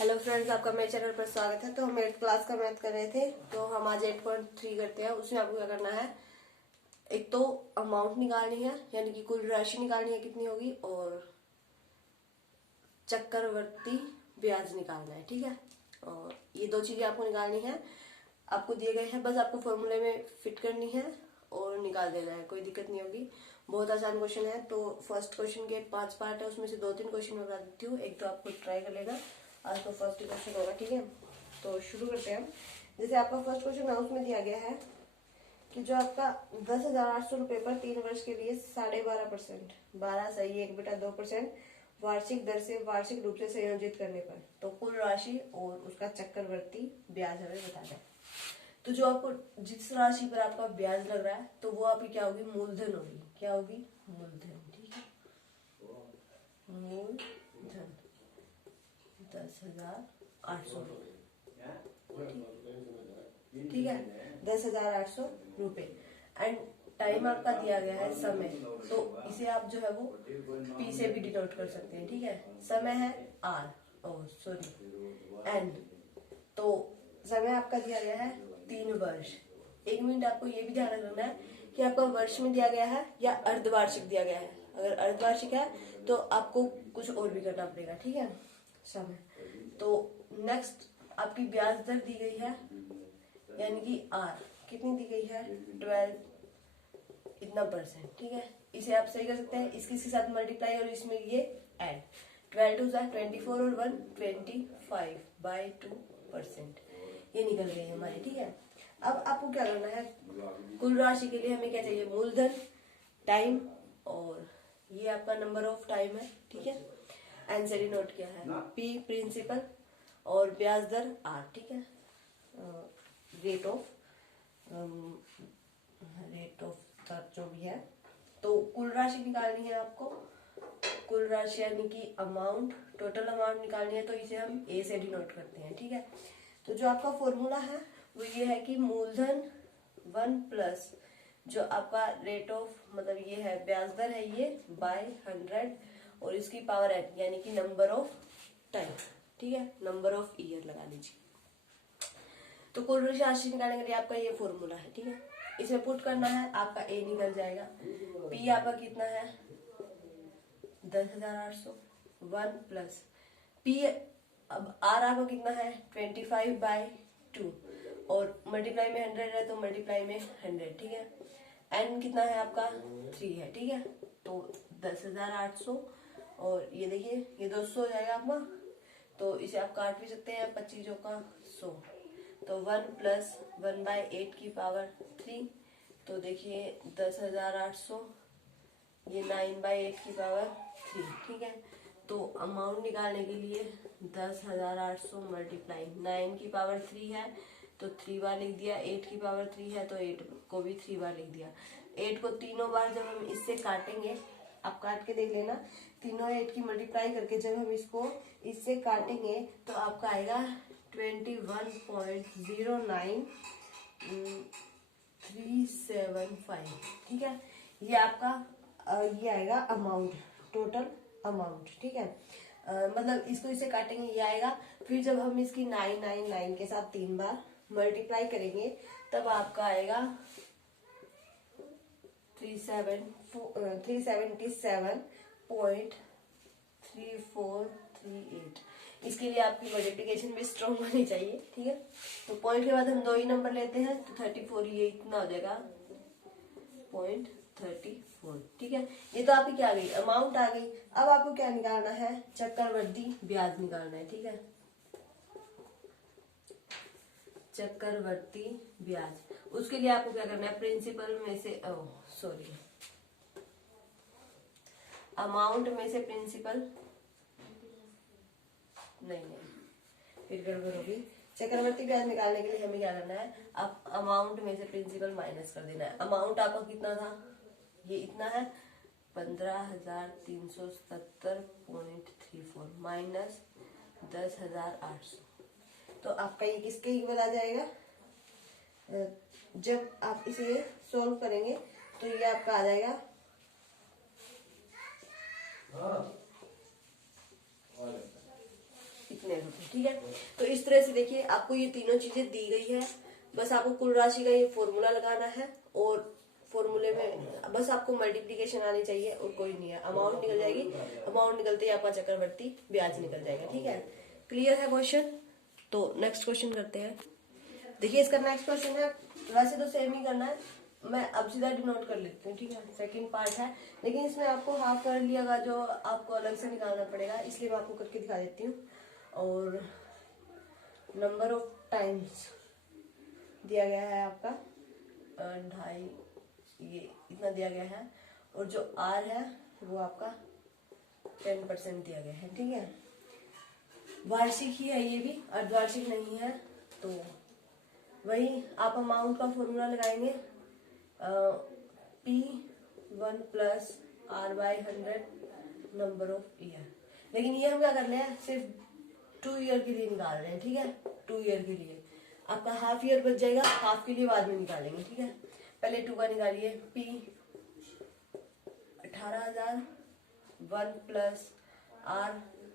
Hello friends, आपका मेरे channel पर स्वागत है। तो हम 8th क्लास का मैथ कर रहे थे, तो हम आज 8.3 करते हैं। उसमें आपको क्या करना है, एक तो अमाउंट निकालनी है, यानी कि कुल राशि निकालनी है कितनी होगी, और चक्रवर्ती ब्याज निकालना है। ठीक है, और ये दो चीजें आपको निकालनी है। आपको दिए गए हैं, बस आपको फॉर्मूले में फिट करनी है और निकाल देना है, कोई दिक्कत नहीं होगी। बहुत आसान क्वेश्चन है। तो फर्स्ट क्वेश्चन के 5 पार्ट है, उसमें से 2-3 क्वेश्चन मैं बता देती हूँ, एक तो आपको ट्राई कर लेना। आज तो फर्स्ट क्वेश्चन होगा, ठीक है। तो शुरू करते हैं। जैसे आपका फर्स्ट क्वेश्चन है, उसमें दिया गया है कि जो आपका 10,800 रुपए पर 3 वर्ष के लिए 12.5%, 12 सही 1/2% वार्षिक दर से वार्षिक रूप से संयोजित करने पर तो कुल राशि और उसका चक्रवर्ती ब्याज हमें बताना है। तो जो आपको जिस राशि पर आपका ब्याज लग रहा है, तो वो आपकी क्या होगी, मूलधन होगी। क्या होगी, मूलधन। ठीक है, मूलधन 10,800 ठीक है, 10,800 रुपए। एंड टाइम आपका दिया गया है समय, तो इसे आप जो है वो पी से भी डिनोट कर सकते हैं। ठीक है, समय है आर, एंड तो समय आपका दिया गया है 3 वर्ष। 1 मिनट, आपको ये भी ध्यान रखना है कि आपका वर्ष में दिया गया है या अर्धवार्षिक दिया गया है। अगर अर्धवार्षिक है तो आपको कुछ और भी करना पड़ेगा। ठीक है, समय। तो नेक्स्ट आपकी ब्याज दर दी गई है, यानी कि आर कितनी दी गई है, 12 इतना %। ठीक है, इसे आप सही कर सकते हैं, इसके साथ मल्टीप्लाई और इसमें ये ऐड। 12 2 24 और 1 25/2%। ये निकल गई है हमारी। ठीक है, अब आपको क्या करना है, कुल राशि के लिए हमें क्या चाहिए, मूलधन, टाइम, और ये आपका नंबर ऑफ टाइम है। ठीक है, आंसर नोट किया है, पी प्रिंसिपल और ब्याज दर आर। ठीक है, रेट ऑफ जो भी है। तो कुल राशि निकालनी है आपको, कुल राशि यानी कि अमाउंट, टोटल अमाउंट निकालनी है, तो इसे हम ए से डिनोट करते हैं। ठीक है, तो जो आपका फॉर्मूला है वो ये है कि मूलधन 1 प्लस जो आपका रेट ऑफ, मतलब ये है ब्याज दर है ये, बाय 100 और इसकी पावर एन, यानी कि नंबर ऑफ टाइम। ठीक है, नंबर ऑफ ईयर लगा लीजिए। तो कुल राशि निकालने के लिए आपका ये फॉर्मूला है। ठीक है, इसमें पुट करना है, आपका ए निकल जाएगा। पी आपका कितना है, 10,800, 1 प्लस पी, अब आर आपका कितना है, 25/2 और मल्टीप्लाई में 100 है तो मल्टीप्लाई में 100। ठीक है, एन कितना है आपका, 3 है। ठीक है, तो 10,800 और ये देखिए ये 200 हो जाएगा आपका, तो इसे आप काट भी सकते हैं, 25 का 100, तो 1 प्लस 1/8 की पावर 3। तो देखिए 10,800, ये 9/8 की पावर 3। ठीक है, तो अमाउंट निकालने के लिए 10,800 मल्टीप्लाई 9 की पावर 3 है तो 3 बार लिख दिया, 8 की पावर 3 है तो 8 को भी 3 बार लिख दिया। 8 को तीनों बार जब हम इससे काटेंगे, आप काट के देख लेना, तीनों 8 की मल्टीप्लाई करके जब हम इसको इससे काटेंगे तो आपका आएगा 21.09375। ठीक है, ये आपका ये आएगा अमाउंट, टोटल अमाउंट। ठीक है, मतलब इसको इसे काटेंगे ये आएगा, फिर जब हम इसकी 999 के साथ 3 बार मल्टीप्लाई करेंगे तब आपका आएगा 377.3438। इसके लिए आपकी मल्टीप्लिकेशन भी स्ट्रॉन्ग होनी चाहिए। ठीक है, तो पॉइंट के बाद हम 2 ही नंबर लेते हैं, तो 34 ये इतना हो जाएगा 0.34। ठीक है, ये तो आपकी क्या आ गई, अमाउंट आ गई। अब आपको क्या निकालना है, चक्रवर्ती ब्याज निकालना है। ठीक है, चक्रवर्ती ब्याज, उसके लिए आपको क्या करना है, प्रिंसिपल में से अमाउंट में से प्रिंसिपल, नहीं फिर गड़बड़ होगी। चक्रवर्ती ब्याज निकालने के लिए हमें क्या करना है, आप अमाउंट में से प्रिंसिपल माइनस कर देना है। अमाउंट आपका कितना था, ये इतना है 15,370.34 माइनस 10,800, तो आपका ये किसके इक्वल आ जाएगा। जब आप इसे सॉल्व करेंगे तो ये आपका आ जाएगा कितने रुपए, ठीक है। तो इस तरह से देखिए आपको ये तीनों चीजें दी गई है, बस आपको कुल राशि का ये फॉर्मूला लगाना है और फॉर्मूले में बस आपको मल्टीप्लीकेशन आनी चाहिए और कोई नहीं है। अमाउंट निकल जाएगी, अमाउंट निकलते ही आपका चक्रवर्ती ब्याज निकल जाएगा। ठीक है, क्लियर है क्वेश्चन। तो नेक्स्ट क्वेश्चन करते हैं। देखिए इसका नेक्स्ट क्वेश्चन है, वैसे तो सेम ही करना है, मैं अब सीधा डिनोट कर लेती हूँ। ठीक है, सेकंड पार्ट है, लेकिन इसमें आपको हाफ कर लिया का जो आपको अलग से निकालना पड़ेगा, इसलिए मैं आपको करके दिखा देती हूँ। और नंबर ऑफ टाइम्स दिया गया है आपका 2.5, ये इतना दिया गया है, और जो आर है वो आपका 10% दिया गया है। ठीक है, वार्षिक ही है ये भी, अर्धवार्षिक नहीं है। तो वही आप अमाउंट का फॉर्मूला लगाएंगे, P1 plus R/100 number of year. लेकिन ये हम क्या कर रहे हैं, सिर्फ 2 ईयर के लिए निकाल रहे हैं। ठीक है, 2 ईयर के लिए आपका हाफ ईयर बच जाएगा, हाफ के लिए बाद में निकालेंगे। ठीक है, पहले 2 का निकालिए, P 18,000 1 प्लस R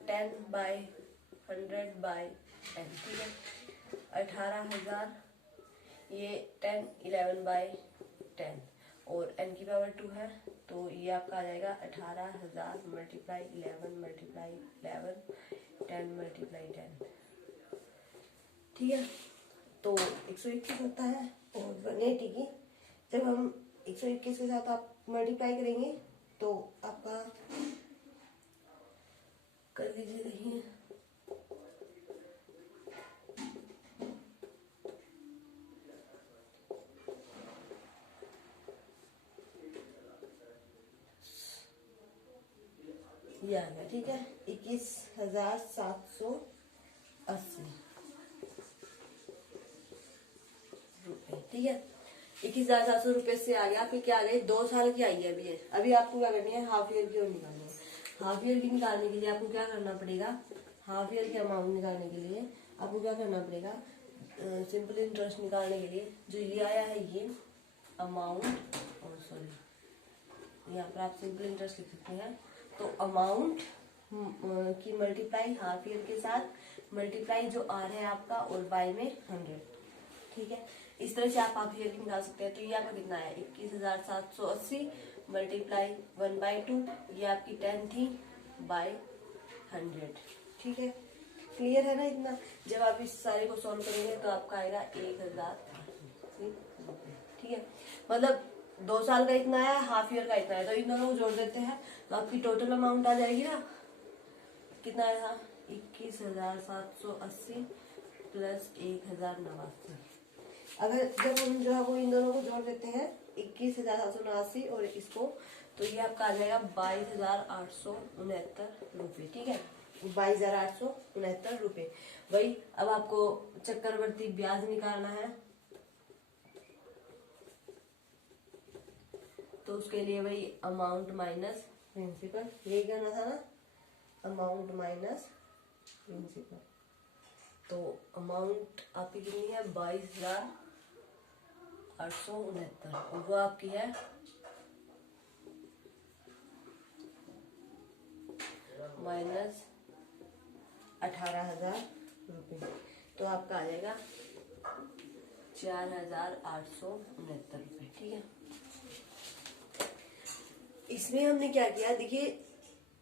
10/100/10। ठीक है, 18,000, ये 10 11/10 और n की पावर 2 है, तो ये आपका आ जाएगा 18,000 मल्टीप्लाई 11 मल्टीप्लाई 11 10 मल्टीप्लाई 10। ठीक है, तो 121 होता है। और 180 की जब हम 121 के साथ आप मल्टीप्लाई करेंगे तो आपका कर लीजिए, देखिए ये आ गया। ठीक है, 21,780 रुपए। ठीक है, 21,700 रुपए से आ गया। फिर क्या आ गया, 2 साल की आई है अभी है। अभी आपको क्या करनी है, हाफ ईयर की और निकालनी है। हाफ ईयर की निकालने के लिए आपको क्या करना पड़ेगा, हाफ ईयर के अमाउंट निकालने के लिए आपको क्या करना पड़ेगा, सिंपल इंटरेस्ट निकालने के लिए जो ये आया है ये अमाउंट, और सॉरी यहाँ पर आप सिंपल इंटरेस्ट लिख सकते हैं। तो अमाउंट की मल्टीप्लाई हाफ ईयर के साथ, मल्टीप्लाई जो आ रहा है आपका और बाय में 100। ठीक है, इस तरह से आप हाफ ईयर की निकाल सकते हैं। तो ये आपका कितना है, 21,780 मल्टीप्लाई 1/2, ये आपकी 10 थी बाय 100। ठीक है, क्लियर है ना इतना। जब आप इस सारे को सॉल्व करेंगे तो आपका आएगा 1,000। ठीक है, मतलब 2 साल का इतना है, हाफ ईयर का इतना है, तो इन दोनों को जोड़ देते हैं तो आपकी टोटल अमाउंट आ जाएगी ना, कितना आया, 21,780 प्लस 1,089। अगर जब हम जो है वो इन दोनों को जोड़ देते हैं 21,789 और इसको, तो ये आपका आ जाएगा 22,869 रुपये। ठीक है, 22,869 रुपये। वही अब आपको चक्रवर्ती ब्याज निकालना है, तो उसके लिए वही अमाउंट माइनस प्रिंसिपल, यही करना था ना, अमाउंट माइनस प्रिंसिपल। तो अमाउंट आपकी कितनी है, 22,869, और वो आपकी है माइनस 18,000 रुपये, तो आपका आ जाएगा 4,869 रुपये। ठीक है, इसमें हमने क्या किया, देखिए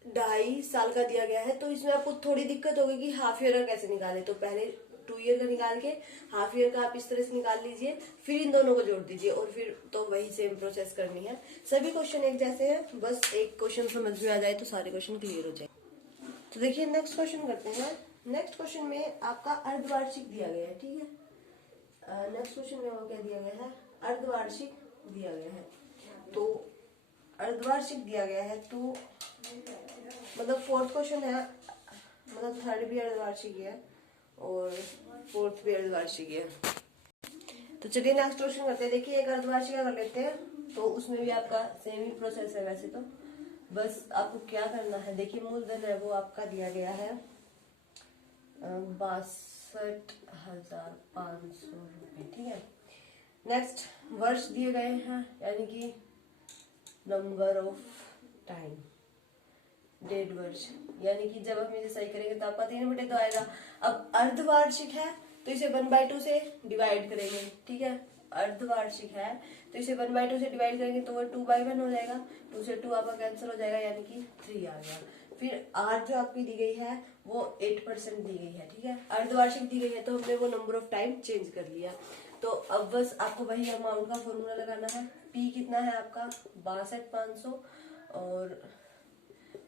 2.5 साल का दिया गया है, तो इसमें आपको थोड़ी दिक्कत होगी कि हाफ ईयर का कैसे निकाले। तो पहले 2 ईयर का निकाल के हाफ ईयर का आप इस तरह से निकाल लीजिए, फिर इन दोनों को जोड़ दीजिए, और फिर तो वही सेम प्रोसेस करनी है। सभी क्वेश्चन एक जैसे हैं, बस एक क्वेश्चन समझ में आ जाए तो सारे क्वेश्चन क्लियर हो जाए। तो देखिए नेक्स्ट क्वेश्चन करते हैं। नेक्स्ट क्वेश्चन में आपका अर्धवार्षिक दिया गया है। ठीक है, नेक्स्ट क्वेश्चन में वो क्या दिया गया है, अर्धवार्षिक दिया गया है। तो अर्धवार्षिक दिया गया है, तो मतलब 4th क्वेश्चन है, मतलब 3rd भी अर्धवार्षिक है और 4th भी अर्धवार्षिक है। तो चलिए नेक्स्ट क्वेश्चन करते हैं। देखिए एक अर्धवार्षिक कर लेते हैं, तो उसमें भी आपका सेम ही प्रोसेस है वैसे तो, बस आपको क्या करना है, देखिए मूलधन है वो आपका दिया गया है 62,500 रुपये। ठीक है, नेक्स्ट वर्ष दिए गए हैं, यानी कि नंबर ऑफ टाइम, 1.5 वर्ष, यानी कि जब हम इसे सही करेंगे तो आपका 3/2 आएगा। अब अर्धवार्षिक है तो इसे 1/2 से डिवाइड करेंगे, ठीक है। अर्धवार्षिक है तो इसे 1/2 से डिवाइड करेंगे तो वो 2/1 हो जाएगा, 2 से 2 आपका कैंसिल हो जाएगा, यानी कि 3 आ गया। फिर आर जो आपकी दी गई है वो 8% दी गई है, ठीक है। अर्धवार्षिक दी गई है तो हमने वो नंबर ऑफ टाइम चेंज कर लिया। तो अब बस आपको वही अमाउंट का फॉर्मूला लगाना है। पी कितना है आपका 62,500 और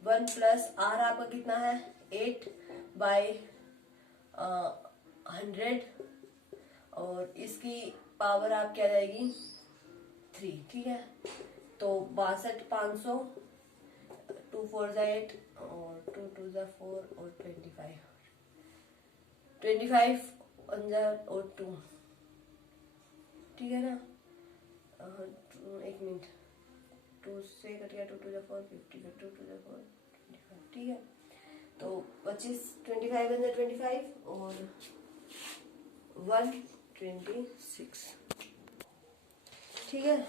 1 प्लस आर आपका कितना है 8/100 और इसकी पावर आपकी आ जाएगी 3, ठीक है। तो 62,500, 2 4 जा 8 और 2 2 जा 4 और 25 और 2, ठीक है ना। एक मिनट, 2 से कट गया, 2 2 जा 4 50, 2 2 जा 4 25, ठीक है। तो 25 25 बन जाए 25 और 126, ठीक है।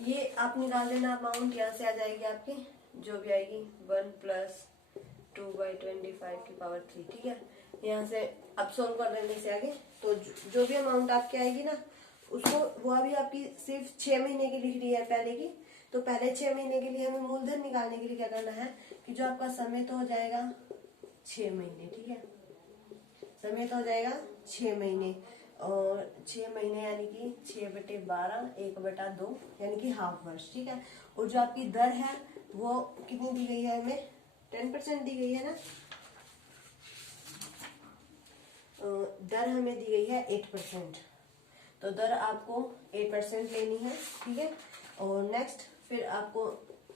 ये आप निकाल लेना अमाउंट, यहाँ से आ जाएगी आपकी जो भी आएगी 1 प्लस 2/25 की पावर 3, ठीक है। यहाँ से अब सोल्व कर लेने से आगे तो जो भी अमाउंट आपकी आएगी ना उसको, वो अभी आपकी सिर्फ 6 महीने की लिख रही है पहले की। तो पहले 6 महीने के लिए हमें मूलधन निकालने के लिए क्या करना है कि जो आपका समय तो हो जाएगा 6 महीने, ठीक है। समय तो हो जाएगा 6 महीने और 6 महीने यानी कि 6/12 1/2 यानी कि हाफ वर्ष, ठीक है। और जो आपकी दर है वो कितनी दी गई है हमें 10% दी गई है ना। दर हमें दी गई है 8%, तो दर आपको 8% लेनी है, ठीक है। और नेक्स्ट फिर आपको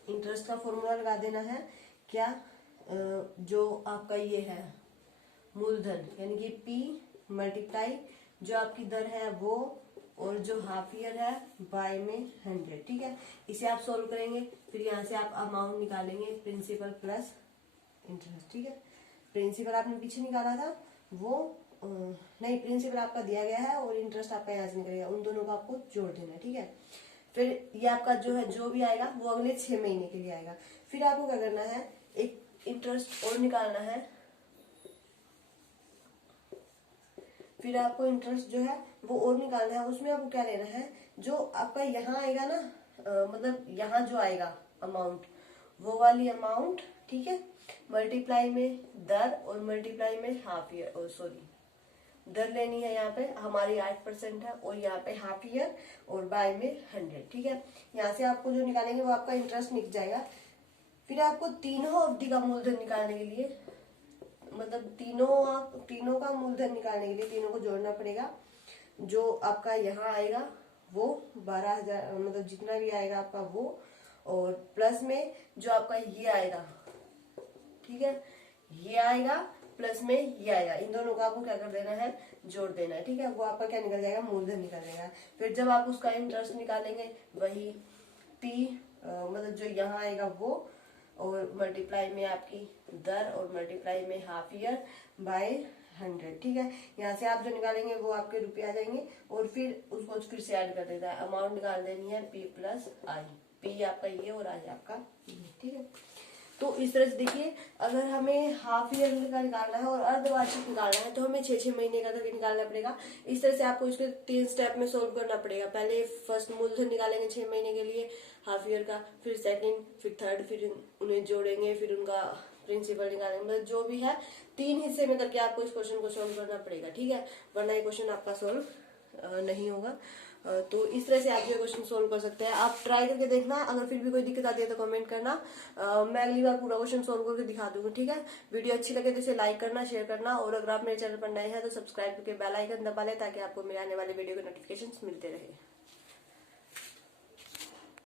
इंटरेस्ट का फॉर्मूला लगा देना है क्या, जो आपका ये है मूलधन यानी कि P मल्टीप्लाई जो आपकी दर है वो और जो हाफ ईयर है बाय में 100, ठीक है। इसे आप सोल्व करेंगे, फिर यहाँ से आप अमाउंट निकालेंगे प्रिंसिपल प्लस इंटरेस्ट, ठीक है। प्रिंसिपल आपने पीछे निकाला था वो नहीं, प्रिंसिपल आपका दिया गया है और इंटरेस्ट आपका यहाँ से निकलेगा, उन दोनों को आपको जोड़ देना है, ठीक है। फिर ये आपका जो है जो भी आएगा वो अगले 6 महीने के लिए आएगा। फिर आपको क्या करना है एक इंटरेस्ट और निकालना है, फिर आपको इंटरेस्ट जो है वो और निकालना है। उसमें आपको क्या लेना है जो आपका यहाँ आएगा ना, मतलब यहाँ जो आएगा अमाउंट वो वाली अमाउंट, ठीक है। मल्टीप्लाई में दर और मल्टीप्लाई में हाफ ईयर, और सॉरी दर लेनी है यहाँ पे हमारी 8% है और यहाँ पे हाफ ईयर और बाय में 100, ठीक है। यहाँ से आपको जो निकालेंगे वो आपका इंटरेस्ट निकल जाएगा। फिर आपको तीनों अवधि का मूलधन निकालने के लिए, मतलब तीनों का मूलधन निकालने के लिए तीनों को जोड़ना पड़ेगा। जो आपका यहाँ आएगा वो 12,000, मतलब जितना भी आएगा आपका वो, और प्लस में जो आपका ये आएगा, ठीक है, ये आएगा प्लस में ये आएगा, इन दोनों का आपको क्या कर देना है जोड़ देना है, ठीक है। वो आपका क्या निकल जाएगा मूलधन निकल जाएगा। फिर जब आप उसका इंटरेस्ट निकालेंगे वही P मतलब जो यहाँ आएगा वो, और मल्टीप्लाई में आपकी दर और मल्टीप्लाई में हाफ ईयर बाय 100, ठीक है। यहाँ से आप जो निकालेंगे वो आपके रुपये आ जाएंगे और फिर उसको फिर से ऐड कर देता है। अमाउंट निकाल देनी है P प्लस आई, P आपका ये और आई आपका ये, ठीक है। तो इस तरह से देखिए, अगर हमें हाफ ईयर का निकालना है और अर्धवार्षिक निकालना है तो हमें 6 महीने का तक निकालना पड़ेगा। इस तरह से आपको इसके 3 स्टेप में सोल्व करना पड़ेगा। पहले फर्स्ट मूलधन निकालेंगे 6 महीने के लिए हाफ ईयर का, फिर सेकंड, फिर थर्ड, फिर उन्हें जोड़ेंगे, फिर उनका प्रिंसिपल निकालेंगे। मतलब जो भी है 3 हिस्से में करके आपको इस क्वेश्चन को सोल्व करना पड़ेगा, ठीक है, वरना ये क्वेश्चन आपका सोल्व नहीं होगा। तो इस तरह से आप ये क्वेश्चन सोल्व कर सकते हैं। आप ट्राई करके देखना, अगर फिर भी कोई दिक्कत आती है तो कमेंट करना, मैं अगली बार पूरा क्वेश्चन सोल्व करके दिखा दूंगी, ठीक है। वीडियो अच्छी लगे तो इसे लाइक करना, शेयर करना, और अगर आप मेरे चैनल पर नए हैं तो सब्सक्राइब करके बेल आइकन दबा लें ताकि आपको मेरे आने वाले वीडियो के नोटिफिकेशन मिलते रहे।